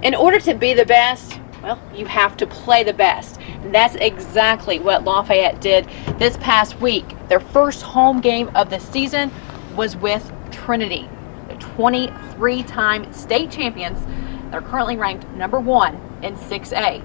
In order to be the best, well, you have to play the best. And that's exactly what Lafayette did this past week. Their first home game of the season was with Trinity, the 23-time state champions. They're currently ranked number 1 in 6A.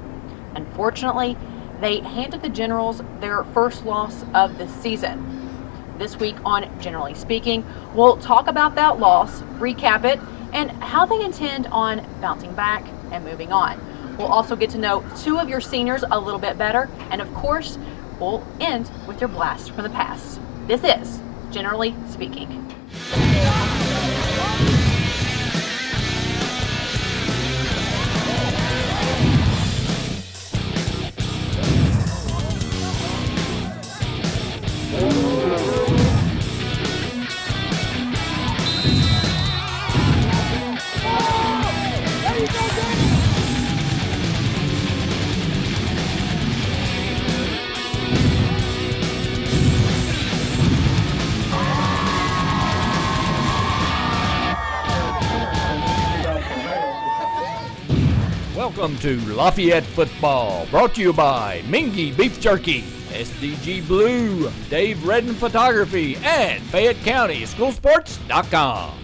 Unfortunately, they handed the Generals their first loss of the season. This week on Generally Speaking, we'll talk about that loss, recap it, and how they intend on bouncing back and moving on. We'll also get to know 2 of your seniors a little bit better, and of course, we'll end with your blast from the past. This is Generally Speaking. Welcome to Lafayette Football, brought to you by Mingy Beef Jerky, SDG Blue, Dave Redden Photography, and Fayette County Schoolsports.com.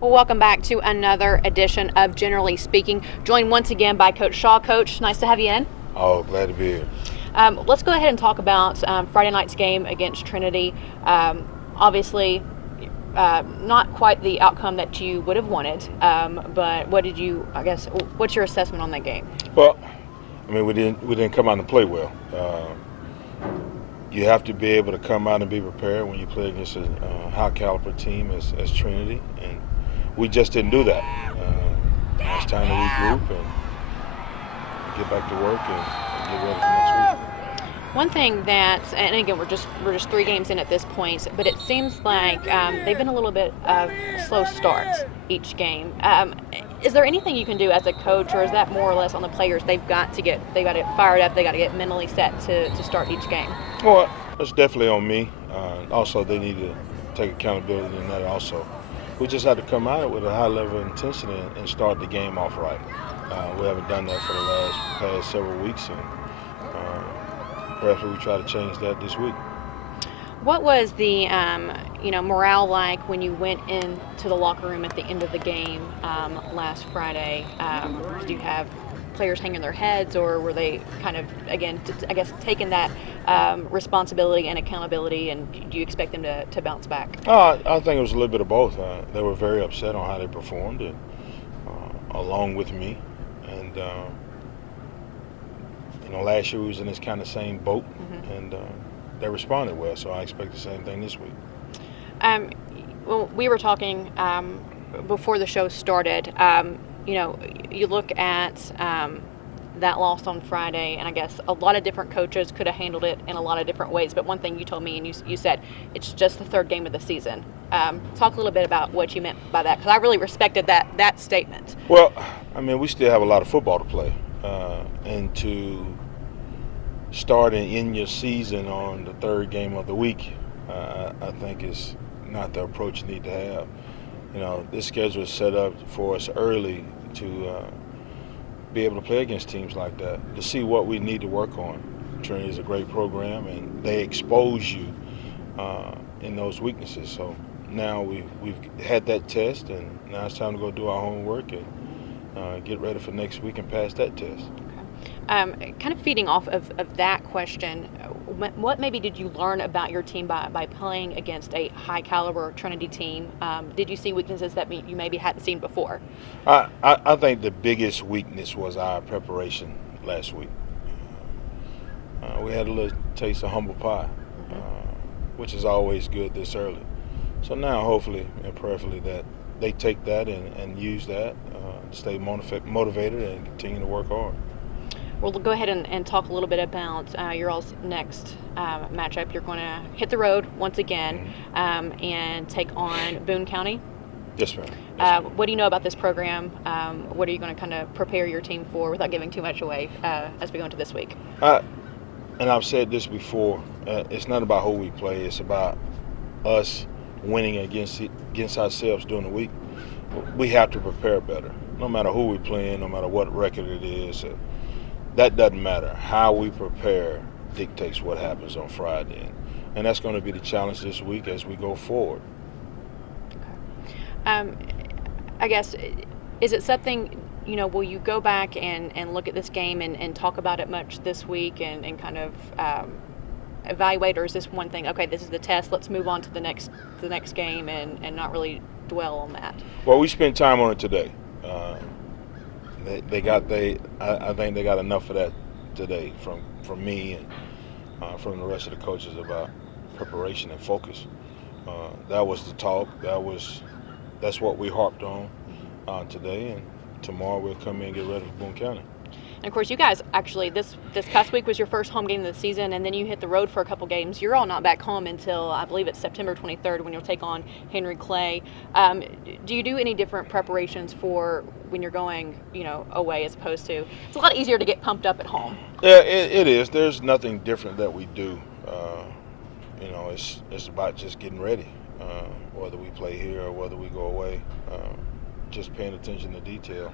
Well, welcome back to another edition of Generally Speaking, joined once again by Coach Shaw. Coach, nice to have you in. Oh, glad to be here. Let's go ahead and talk about Friday night's game against Trinity. Obviously, not quite the outcome that you would have wanted, but what's your assessment on that game? Well, I mean, we didn't come out and play well. You have to be able to come out and be prepared when you play against a high caliber team as Trinity, and we just didn't do that. Now it's time to regroup and get back to work and get ready for next week. One thing that, and again, we're just 3 games in at this point, but it seems like they've been a little bit of a slow start each game. Is there anything you can do as a coach, or is that more or less on the players? They've got to get fired up. They got to get mentally set to start each game. Well, it's definitely on me. Also, they need to take accountability in that. Also, we just had to come out with a high level of intensity and start the game off right. We haven't done that for the past several weeks, and perhaps we try to change that this week. What was the morale like when you went into the locker room at the end of the game last Friday? Did you have players hanging their heads, or were they kind of, again, taking that responsibility and accountability, and do you expect them to bounce back? I think it was a little bit of both. They were very upset on how they performed, and, along with me. And last year we was in this kind of same boat, and they responded well, so I expect the same thing this week. Well, we were talking before the show started. You look at that loss on Friday, and I guess a lot of different coaches could have handled it in a lot of different ways, but one thing you told me, and you said, it's just the 3rd game of the season. Talk a little bit about what you meant by that, because I really respected that statement. Well, I mean, we still have a lot of football to play, and to start and end your season on the 3rd game of the week, I think is not the approach you need to have. This schedule is set up for us early to be able to play against teams like that, to see what we need to work on. Trinity is a great program, and they expose you in those weaknesses. So now we've had that test, and now it's time to go do our homework and get ready for next week and pass that test. Kind of feeding off of that question, what maybe did you learn about your team by playing against a high caliber Trinity team? Did you see weaknesses that you maybe hadn't seen before? I think the biggest weakness was our preparation last week. We had a little taste of humble pie, which is always good this early. So now hopefully and prayerfully that they take that and use that, stay motivated and continue to work hard. Well, we'll go ahead and talk a little bit about your all's next matchup. You're going to hit the road once again and take on Boone County. Yes, ma'am. What do you know about this program? What are you going to kind of prepare your team for without giving too much away as we go into this week? And I've said this before, it's not about who we play. It's about us winning against ourselves during the week. We have to prepare better. no matter who we're playing, no matter what record it is. That doesn't matter. How we prepare dictates what happens on Friday. And that's going to be the challenge this week as we go forward. I guess, is it something, will you go back and look at this game and talk about it much this week and kind of evaluate, or is this one thing, okay, this is the test, let's move on to the next game and not really dwell on that? Well, we spent time on it today. I think they got enough of that today from me and from the rest of the coaches about preparation and focus. That was the talk. That's what we harped on today, and tomorrow we'll come in and get ready for Boone County. And of course, you guys actually this past week was your first home game of the season, and then you hit the road for a couple games. You're all not back home until I believe it's September 23rd when you'll take on Henry Clay. Do you do any different preparations for when you're going, away as opposed to? It's a lot easier to get pumped up at home. Yeah, it is. There's nothing different that we do. It's about just getting ready, whether we play here or whether we go away. Just paying attention to detail.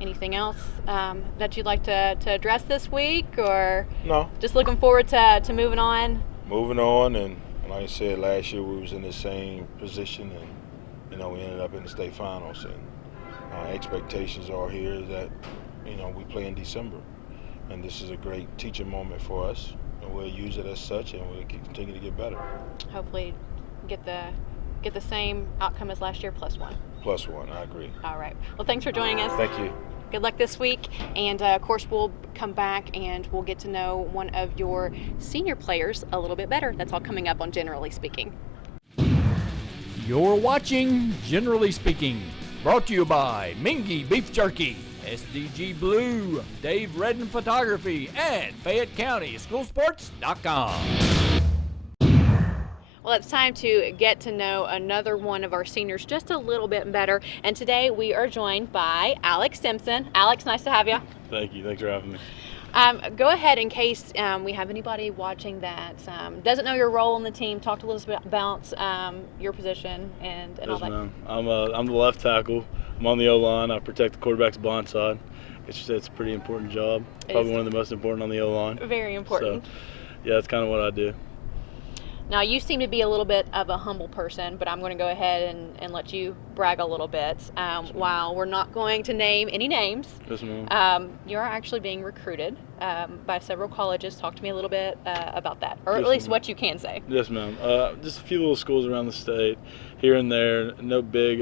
Anything else that you'd like to address this week, or no? Just looking forward to moving on. Moving on, and like I said, last year we was in the same position, and we ended up in the state finals. And expectations are here that we play in December, and this is a great teaching moment for us, and we'll use it as such, and we'll continue to get better. Hopefully, get the same outcome as last year, +1. +1, I agree. All right. Well, thanks for joining us. Thank you. Good luck this week. And, of course, we'll come back and we'll get to know one of your senior players a little bit better. That's all coming up on Generally Speaking. You're watching Generally Speaking, brought to you by Mingy Beef Jerky, SDG Blue, Dave Redden Photography, and Fayette County Schoolsports.com. Well, it's time to get to know another one of our seniors just a little bit better. And today we are joined by Alex Simpson. Alex, nice to have you. Thank you. Thanks for having me. Go ahead, in case we have anybody watching that doesn't know your role in the team. Talk to us about your position and all that. Ma'am. I'm the left tackle. I'm on the O-line. I protect the quarterback's blind side. It's a pretty important job. Probably one of the most important on the O-line. Very important. So, yeah, that's kind of what I do. Now, you seem to be a little bit of a humble person, but I'm going to go ahead and let you brag a little bit. While we're not going to name any names, Yes, ma'am. you're actually being recruited by several colleges. Talk to me a little bit about that, or Yes, at least ma'am. what you can say. Yes, ma'am. Just a few little schools around the state, here and there. No big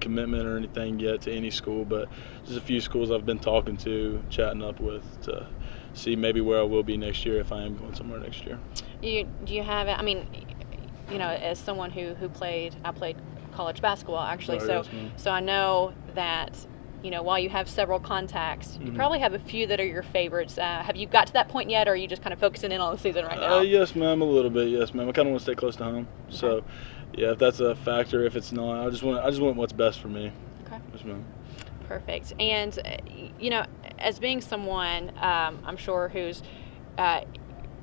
commitment or anything yet to any school, but just a few schools I've been talking to, chatting up with to see maybe where I will be next year if I am going somewhere next year. Do you have? I mean, as someone who played college basketball actually, Oh, so yes, ma'am. so I know that. While you have several contacts, you probably have a few that are your favorites. Have you got to that point yet, or are you just kind of focusing in on the season right now? Yes, ma'am, a little bit. Yes, ma'am. I kind of want to stay close to home. Okay. So, yeah, if that's a factor, if it's not, I just want what's best for me. Okay. Yes, ma'am. Perfect. And as being someone, I'm sure who's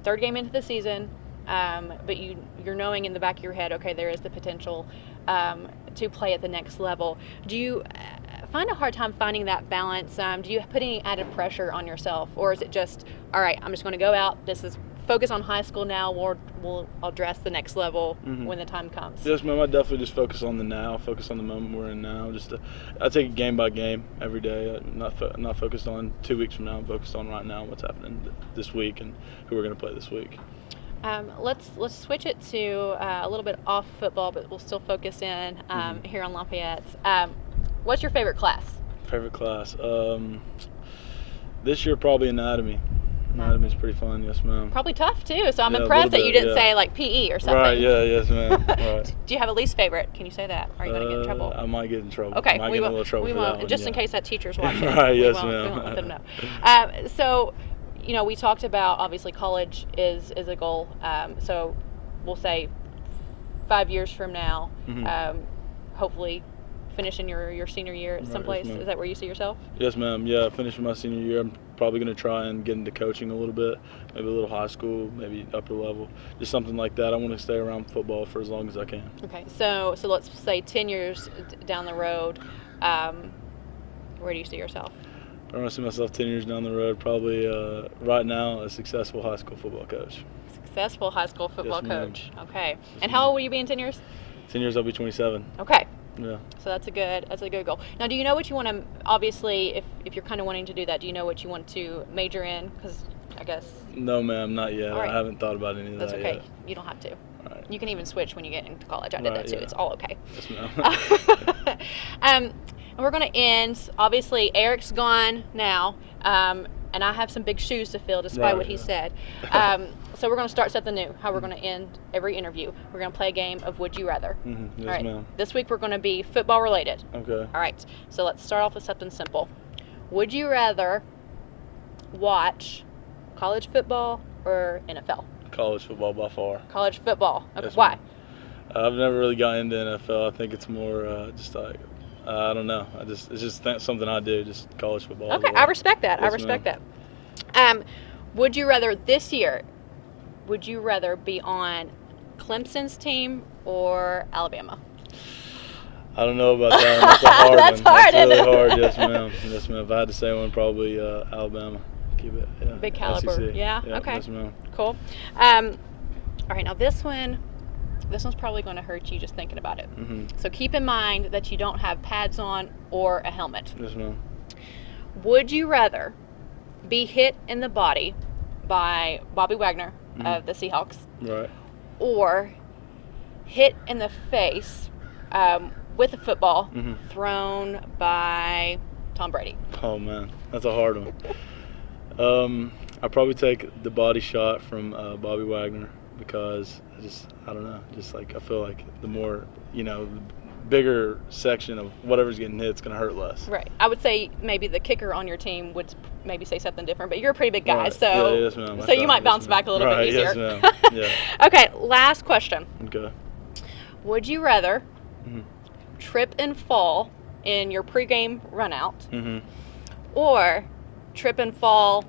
third game into the season, but you're knowing in the back of your head, okay, there is the potential to play at the next level. Do you find a hard time finding that balance? Do you put any added pressure on yourself, or is it just, all right, I'm just going to go out, this is focus on high school now, we'll address the next level when the time comes? Yes, ma'am. I definitely just focus on the now, focus on the moment we're in now. I take it game by game every day. I'm not focused on 2 weeks from now. I'm focused on right now, what's happening this week and who we're going to play this week. Let's switch it to a little bit off football, but we'll still focus in here on Lafayette. What's your favorite class? Favorite class? This year probably anatomy. Anatomy's pretty fun, yes, ma'am. Probably tough too. So I'm Yeah, a impressed that little you bit, didn't yeah. say like PE or something. Right? Yeah. Yes, ma'am. Right. Do you have a least favorite? Can you say that? Or are you going to get in trouble? I might get in trouble. Okay, I might we get in a won't. little trouble We for won't. that one, Just yeah. in case that teacher's watching. Right, we yes, won't, ma'am. We won't let them know. So, we talked about obviously college is a goal. So, we'll say 5 years from now, hopefully finishing your senior year at Right, someplace. yes, ma'am. Is that where you see yourself? Yes, ma'am. Yeah, finishing my senior year, I'm probably going to try and get into coaching a little bit, maybe a little high school, maybe upper level, just something like that. I want to stay around football for as long as I can. Okay, so let's say 10 years down the road, Where do you see yourself? I want to see myself 10 years down the road, probably right now a successful high school football coach. Successful high school football Yes, ma'am. coach. Okay. Yes, And how ma'am. old will you be in 10 years? 10 years, I'll be 27. Okay. Yeah. So that's a good goal. Now, do you know what you want to, obviously, if you're kind of wanting to do that, do you know what you want to major in? Because I guess No, ma'am, not yet. All right. I haven't thought about any of that's that okay. yet. You don't have to. All right. You can even switch when you get into college. I did that Right, too. yeah. It's all okay. Yes, ma'am. And we're going to end. Obviously, Eric's gone now, and I have some big shoes to fill, despite Right, what he yeah. said. So we're going to start something new. How we're going to end every interview. We're going to play a game of Would You Rather. Yes, All right. ma'am. This week we're going to be football related. Okay. All right. So let's start off with something simple. Would you rather watch college football or NFL? College football by far. College football. Okay. Yes, Why? ma'am. I've never really gotten into NFL. I think it's more just like, I don't know. It's just something I do, just college football. Okay, I respect that. I Yes, respect that. Would you rather this year? Would you rather be on Clemson's team or Alabama? I don't know about that one. That's a hard That's one. hard, That's really isn't it? hard. Yes, ma'am. Yes, ma'am. If I had to say one, probably Alabama. Keep it. Yeah. Big caliber. SEC. Yeah, okay. Yes, ma'am. Cool. All right, now this one's probably going to hurt you just thinking about it. So keep in mind that you don't have pads on or a helmet. Yes, ma'am. Would you rather be hit in the body by Bobby Wagner of the Seahawks, Right. or hit in the face with a football thrown by Tom Brady? Oh man, that's a hard one. I'd probably take the body shot from Bobby Wagner because I don't know, I feel like the more, the bigger section of whatever's getting hit is going to hurt less. Right. I would say maybe the kicker on your team would maybe say something different, but you're a pretty big guy, Right. so Yeah, yes, ma'am. so you might bounce back a little bit easier. Yes, ma'am. Yeah. Okay, last question. Okay. Would you rather Mhm. trip and fall in your pregame run out, Mhm. or trip and fall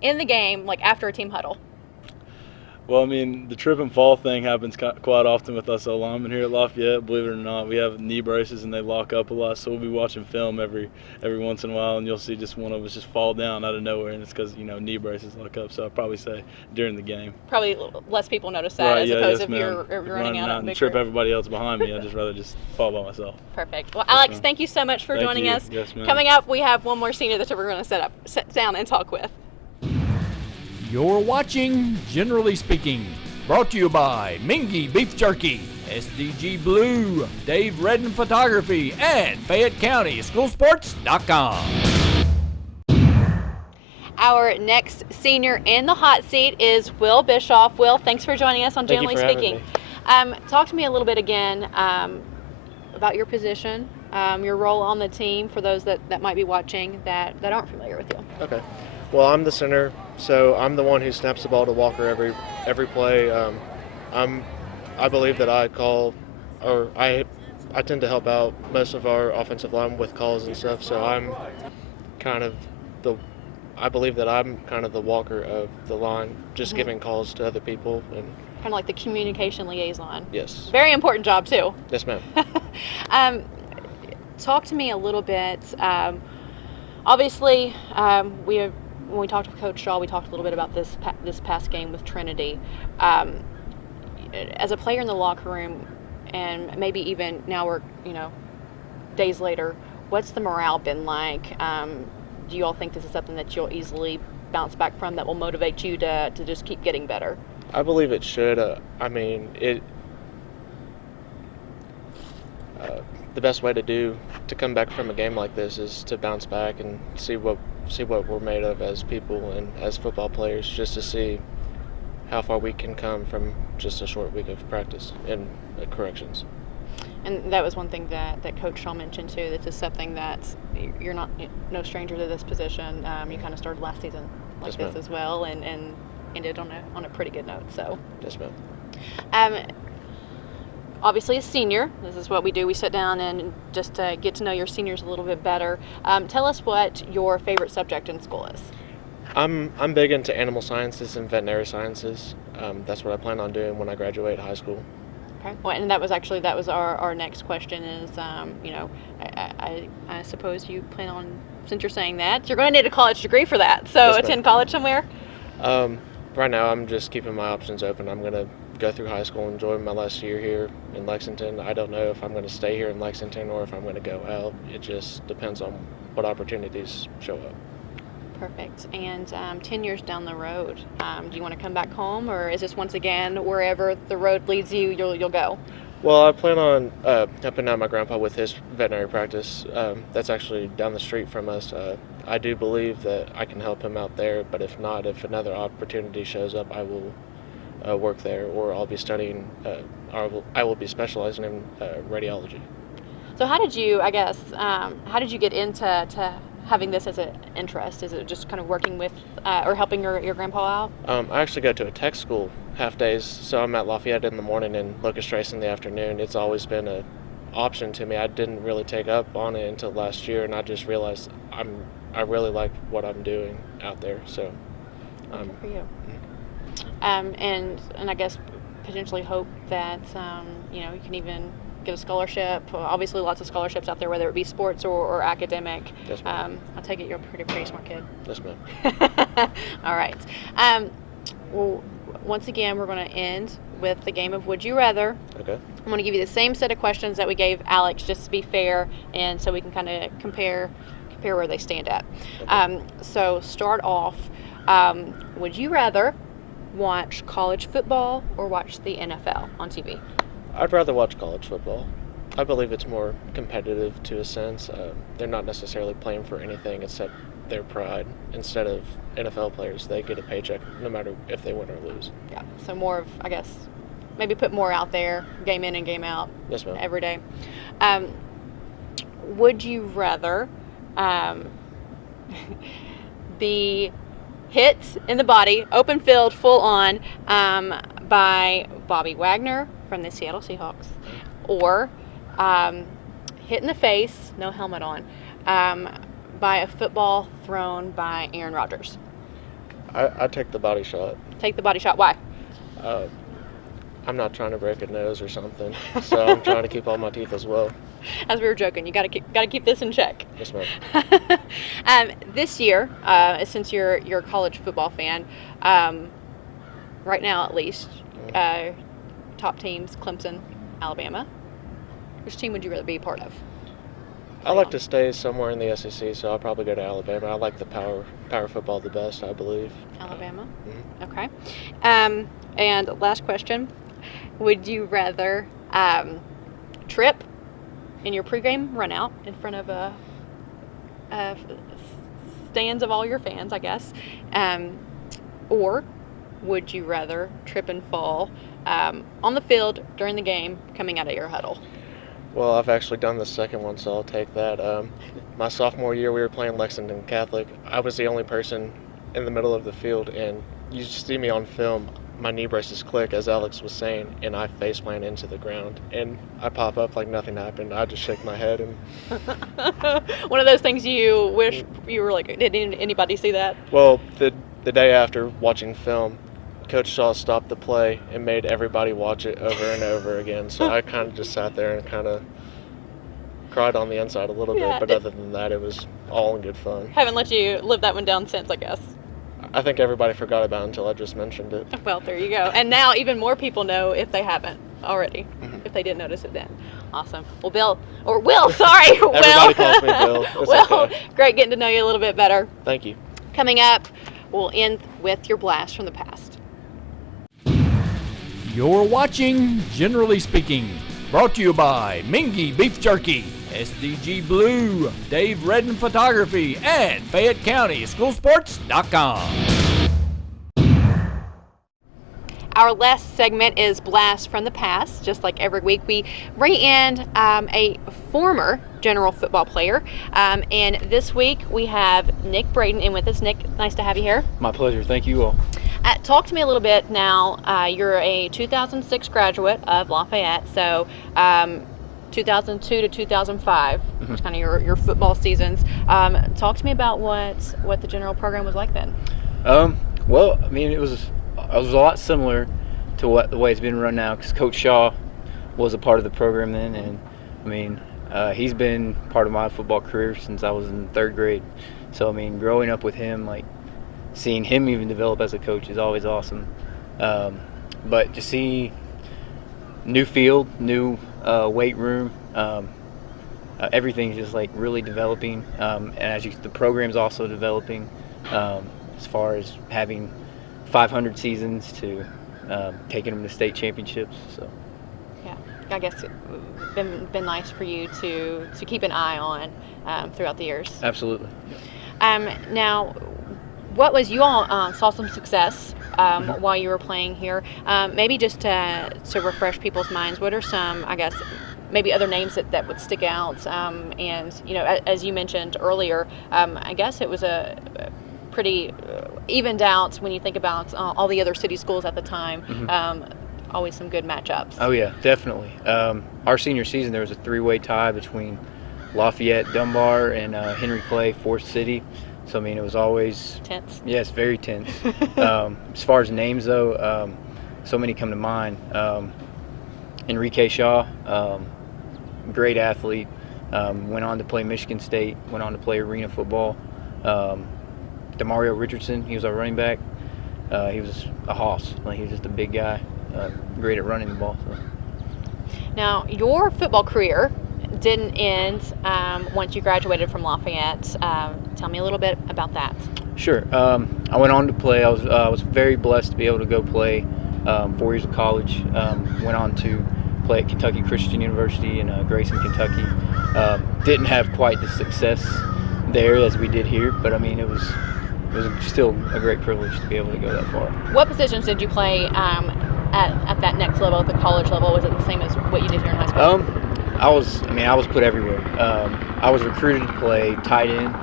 in the game, like after a team huddle? Well, I mean, the trip and fall thing happens quite often with us linemen here at Lafayette. Believe it or not, we have knee braces and they lock up a lot, so we'll be watching film every once in a while, and you'll see just one of us just fall down out of nowhere, and it's because knee braces lock up. So I'd probably say during the game. Probably less people notice that Right? as Yeah. opposed Yes, if ma'am. you're running out and of trip everybody else behind me. I'd just rather just fall by myself. Perfect. Well, Yes, Alex, ma'am. thank you so much for Thank joining you. us. Yes, ma'am. Coming up, we have one more senior that we're going to sit down and talk with. You're watching Generally Speaking, brought to you by Mingy Beef Jerky, SDG Blue, Dave Redden Photography, and Fayette County Schoolsports.com. Our next senior in the hot seat is Will Bischoff. Will, thanks for joining us on Thank you Generally for having Speaking. Talk to me a little bit again about your position, your role on the team for those that might be watching that aren't familiar with you. Okay. Well, I'm the center, so I'm the one who snaps the ball to Walker every play. I believe that I tend to help out most of our offensive line with calls and stuff. So I believe that I'm kind of the Walker of the line, just giving calls to other people. And Kind of like the communication liaison. yes, Very important job too. yes, ma'am. Talk to me a little bit. Obviously, when we talked with Coach Shaw, we talked a little bit about this past game with Trinity. As a player in the locker room, and maybe even now we're days later, what's the morale been like? Do you all think this is something that you'll easily bounce back from, that will motivate you to just keep getting better? I believe it should. The best way to come back from a game like this is to bounce back and see what we're made of as people and as football players, just to see how far we can come from just a short week of practice and corrections. And that was one thing that Coach Shaw mentioned too. This is something that you're no stranger to this position. You kind of started last season like Yes, this ma'am. as well, and ended on a pretty good note. So, Yes, ma'am. obviously a senior, this is what we do. We sit down and just get to know your seniors a little bit better. Tell us what your favorite subject in school is. I'm big into animal sciences and veterinary sciences. That's what I plan on doing when I graduate high school. Okay. Well, and that was our next question is, you know, I suppose you plan on, since you're saying that, you're going to need a college degree for that. So Yes, ma'am. attend college somewhere? Right now, I'm just keeping my options open. I'm going to go through high school, enjoy my last year here in Lexington. I don't know if I'm going to stay here in Lexington or if I'm going to go out. It just depends on what opportunities show up. Perfect. And 10 years down the road, do you want to come back home, or is this once again wherever the road leads you, you'll go? Well, I plan on helping out my grandpa with his veterinary practice. That's actually down the street from us. I do believe that I can help him out there, but if not, if another opportunity shows up, I will work there, or I'll be studying, I will be specializing in radiology. So how did you, how did you get into having this as an interest? Is it just kind of working with or helping your grandpa out? I actually go to a tech school half days, so I'm at Lafayette in the morning and Locust Trace in the afternoon. It's always been an option to me. I didn't really take up on it until last year, and I just realized I really like what I'm doing out there. So, Good for you. And I guess potentially hope that you know, you can even get a scholarship. Obviously, lots of scholarships out there, whether it be sports or academic. Yes, ma'am. I take it you're a pretty smart kid. Yes, ma'am. All right. Well, once again, we're going to end with the game of Would You Rather. Okay. I'm going to give you the same set of questions that we gave Alex, just to be fair, and so we can kind of compare where they stand at. Okay. So start off. Would you rather watch college football or watch the NFL on TV? I'd rather watch college football. I believe it's more competitive to a sense. They're not necessarily playing for anything except their pride. Instead of NFL players, they get a paycheck no matter if they win or lose. Yeah, so more of, I guess, maybe put more out there, game in and game out. Yes, ma'am. Every day. Would you rather be hit in the body, open field, full on, by Bobby Wagner from the Seattle Seahawks, or hit in the face, no helmet on, by a football thrown by Aaron Rodgers? I take the body shot. Take the body shot. Why? I'm not trying to break a nose or something, so I'm trying to keep all my teeth as well. As we were joking, you got to keep this in check. Yes, ma'am. This year, since you're a college football fan, right now at least, top teams: Clemson, Alabama. Which team would you rather be a part of? I like to stay somewhere in the SEC, so I'll probably go to Alabama. I like the power football the best, I believe. Alabama. Mm-hmm. Okay. And last question: would you rather trip in your pregame run out in front of stands of all your fans, I guess, or would you rather trip and fall on the field during the game coming out of your huddle? Well, I've actually done the second one, so I'll take that. My sophomore year, we were playing Lexington Catholic. I was the only person in the middle of the field, and you see me on film. My knee braces click, as Alex was saying, and I face plant into the ground. And I pop up like nothing happened. I just shake my head. And one of those things you wish you were like, did anybody see that? Well, the day after watching film, Coach Shaw stopped the play and made everybody watch it over and over again. So I kind of just sat there and kind of cried on the inside a little bit. But other than that, it was all in good fun. Haven't let you live that one down since, I guess. I think everybody forgot about it until I just mentioned it. Well, there you go. And now even more people know if they haven't already, if they didn't notice it then. Awesome. Well, Will, sorry. Everybody calls me Bill. It's okay. Great getting to know you a little bit better. Thank you. Coming up, we'll end with your blast from the past. You're watching Generally Speaking, brought to you by Mingy Beef Jerky, SDG Blue, Dave Redden Photography, and Fayette County Schoolsports.com. Our last segment is Blast from the Past. Just like every week, we bring in a former General football player. And this week, we have Nick Braden in with us. Nick, nice to have you here. My pleasure. Thank you all. Talk to me a little bit now. You're a 2006 graduate of Lafayette, so 2002 to 2005 was kind of your football seasons. Talk to me about what the General program was like then. Well, I mean, it was a lot similar to the way it's been run now, because Coach Shaw was a part of the program then, and I mean, he's been part of my football career since I was in 3rd grade. So I mean, growing up with him, like seeing him even develop as a coach is always awesome. But to see new field, new weight room, everything's just like really developing, and the program's also developing, as far as having 500 seasons to taking them to state championships. So Yeah, I guess it's been nice for you to keep an eye on throughout the years. absolutely. Now, what was you all saw some success while you were playing here? Maybe just to refresh people's minds, what are some, I guess, maybe other names that would stick out? And as you mentioned earlier, I guess it was a pretty evened out when you think about all the other city schools at the time. Always some good matchups. Oh yeah, definitely. Our senior season, there was a 3-way tie between Lafayette, Dunbar, and Henry Clay, Forest City. So I mean, it was always Tense. Yes, very tense. As far as names though, so many come to mind. Enrique Shaw, great athlete, went on to play Michigan State, went on to play arena football. Demario Richardson, he was our running back. He was a hoss. Like, he was just a big guy, great at running the ball. So. Now, your football career didn't end once you graduated from Lafayette. Tell me a little bit about that. Sure. I went on to play. I was very blessed to be able to go play 4 years of college. Went on to play at Kentucky Christian University in Grayson, Kentucky. Didn't have quite the success there as we did here, but I mean, it was still a great privilege to be able to go that far. What positions did you play at that next level, at the college level? Was it the same as what you did here in high school? I was put everywhere. I was recruited to play tight end.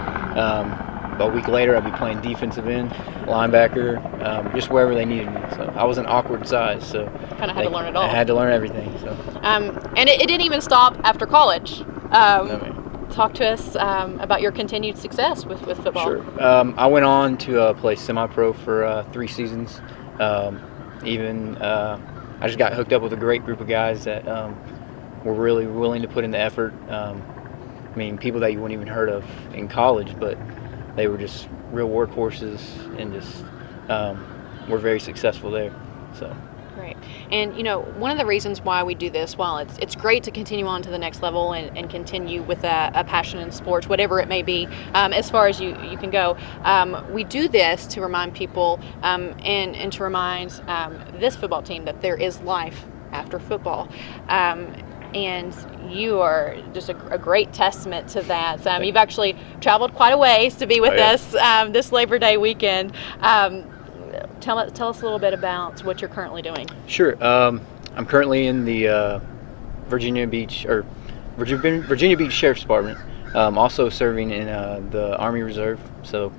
About a week later, I'd be playing defensive end, linebacker, just wherever they needed me. So I was an awkward size, so Kind of had to learn it all. I had to learn everything. So. And it didn't even stop after college. No, man. Talk to us about your continued success with football. Sure. I went on to play semi-pro for 3 seasons. I just got hooked up with a great group of guys that were really willing to put in the effort. I mean, people that you wouldn't even heard of in college, but they were just real workhorses and just were very successful there. So. Great. And one of the reasons why we do this, while it's great to continue on to the next level and continue with a passion in sports, whatever it may be, as far as you can go, we do this to remind people and to remind this football team that there is life after football. And you are just a great testament to that. You've actually traveled quite a ways to be with us this Labor Day weekend. Tell us a little bit about what you're currently doing. Sure. I'm currently in the Virginia Beach Sheriff's Department. Also serving in the Army Reserve. So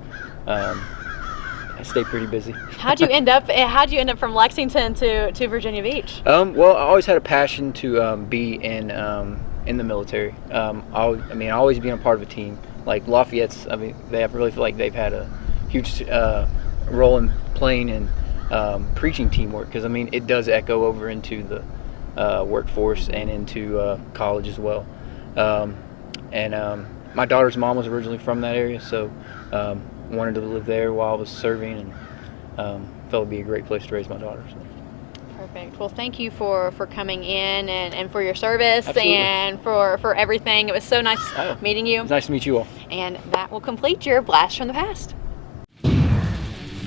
I stay pretty busy. How'd you end up from Lexington to Virginia Beach? Well, I always had a passion to be in the military. I always being a part of a team. Like Lafayette's, they really feel like they've had a huge role in playing and preaching teamwork, because it does echo over into the workforce and into college as well. My daughter's mom was originally from that area, so wanted to live there while I was serving, and felt it'd be a great place to raise my daughter. So. Perfect. Well, thank you for coming in and for your service. Absolutely. And for everything. It was so nice meeting you. It's nice to meet you all. And that will complete your Blast from the Past.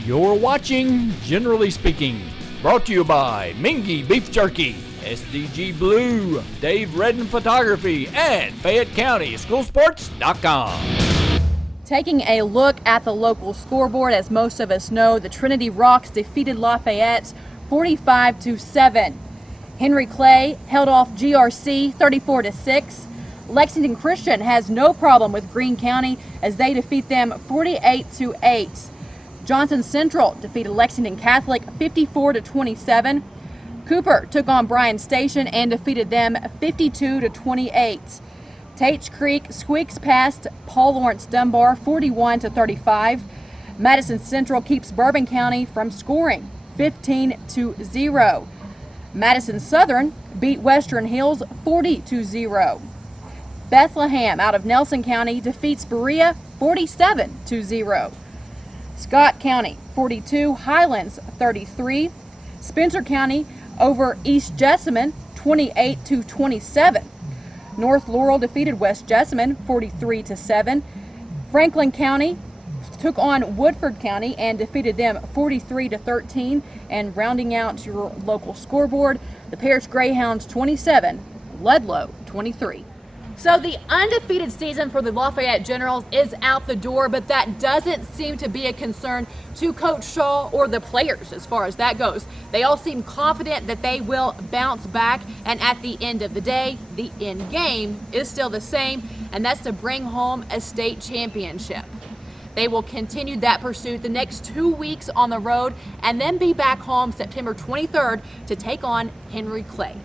You're watching Generally Speaking, brought to you by Mingy Beef Jerky, SDG Blue, Dave Redden Photography, and Fayette County SchoolSports.com. Taking a look at the local scoreboard, as most of us know, the Trinity Rocks defeated Lafayette 45-7. Henry Clay held off GRC 34-6. Lexington Christian has no problem with Greene County as they defeat them 48-8. Johnson Central defeated Lexington Catholic 54-27. Cooper took on Bryan Station and defeated them 52-28. Tate's Creek squeaks past Paul Lawrence Dunbar 41-35. Madison Central keeps Bourbon County from scoring 15-0. Madison Southern beat Western Hills 40-0. Bethlehem out of Nelson County defeats Berea 47-0. Scott County 42, Highlands 33. Spencer County over East Jessamine 28-27. North Laurel defeated West Jessamine 43-7. Franklin County took on Woodford County and defeated them 43-13. And rounding out your local scoreboard, the Paris Greyhounds 27, Ludlow 23. So the undefeated season for the Lafayette Generals is out the door, but that doesn't seem to be a concern to Coach Shaw or the players as far as that goes. They all seem confident that they will bounce back, and at the end of the day, the end game is still the same, and that's to bring home a state championship. They will continue that pursuit the next 2 weeks on the road and then be back home September 23rd to take on Henry Clay.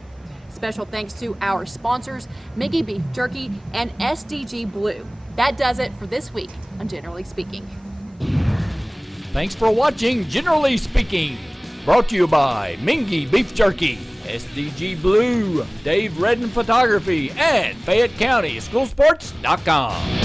Special thanks to our sponsors, Mingy Beef Jerky and SDG Blue. That does it for this week on Generally Speaking. Thanks for watching Generally Speaking. Brought to you by Mingy Beef Jerky, SDG Blue, Dave Redden Photography, and Fayette County Schoolsports.com.